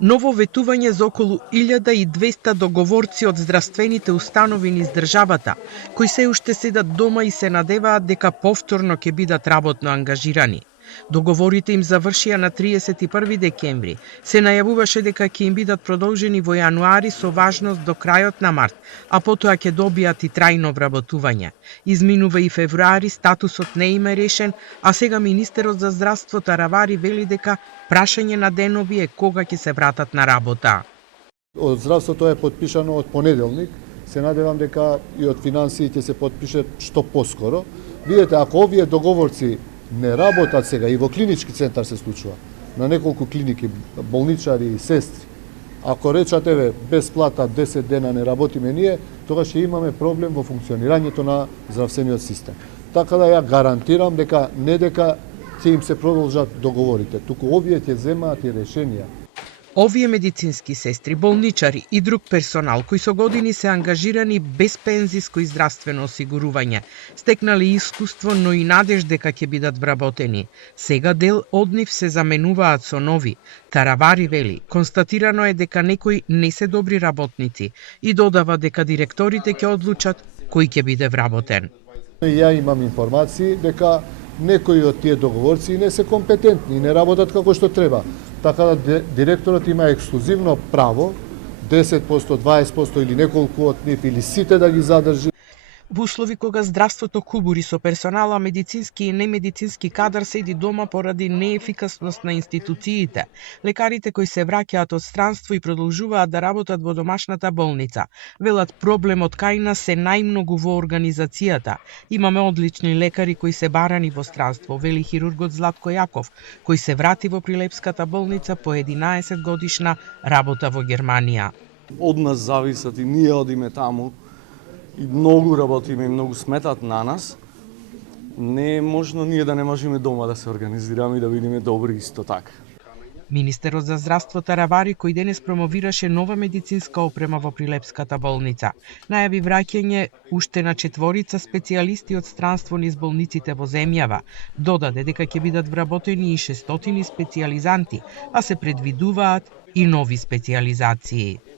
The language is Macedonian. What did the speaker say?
Ново ветување за околу 1200 договорци од здравствените установи низ државата, кои се уште седат дома и се надеваат дека повторно ќе бидат работно ангажирани. Договорите им завршија на 31 декември. Се најавуваше дека ќе им бидат продолжени во јануари со важност до крајот на март, а потоа ќе добијат и трајно вработување. Изминува и февруари, статусот не им е решен, а сега министерот за здравство Таравари вели дека прашање на денови е кога ќе се вратат на работа. Од здравството е потпишано од понеделник. Се надевам дека и од финансиите се потпише што поскоро. Видете, ако овие договорци не работат сега, и во клинички центар се случува, на неколку клиники, болничари и сестри, ако речат, еве, без плата 10 дена не работиме ние, тогаш ќе имаме проблем во функционирањето на здравствениот систем. Така да ја гарантирам дека не дека ќе им се продолжат договорите, туку овие ќе земаат и решенија. Овие медицински сестри, болничари и друг персонал кои со години се ангажирани без пензиско и здравствено осигурување, стекнале искуство, но и надеж дека ќе бидат вработени. Сега дел од нив се заменуваат со нови. Таравари вели, констатирано е дека некои не се добри работници и додава дека директорите ќе одлучат кој ќе биде вработен. Ја имам информации дека некои од тие договорци не се компетентни и не работат како што треба. Така да директорот има ексклузивно право 10%, 20% или неколку од нив или сите да ги задржи. Во услови кога здравството кубури со персонала, медицински и немедицински кадар седи дома поради неефикасност на институциите, лекарите кои се враќаат од странство и продолжуваат да работат во домашната болница, велат проблемот кај нас се најмногу во организацијата. Имаме одлични лекари кои се барани во странство, вели хирургот Златко Јаков, кој се врати во Прилепската болница по 11 годишна работа во Германија. Од нас зависат и ние одиме таму, и многу работиме и многу сметат на нас. Не е можно ние да не можеме дома да се организираме и да бидеме добри исто така. Министерот за здравство Таравари, кој денес промовираше нова медицинска опрема во Прилепската болница, најави враќање уште на 4 специјалисти од странство низ болниците во земјава. Додаде дека ќе бидат вработени и 600 специјализанти, а се предвидуваат и нови специјализации.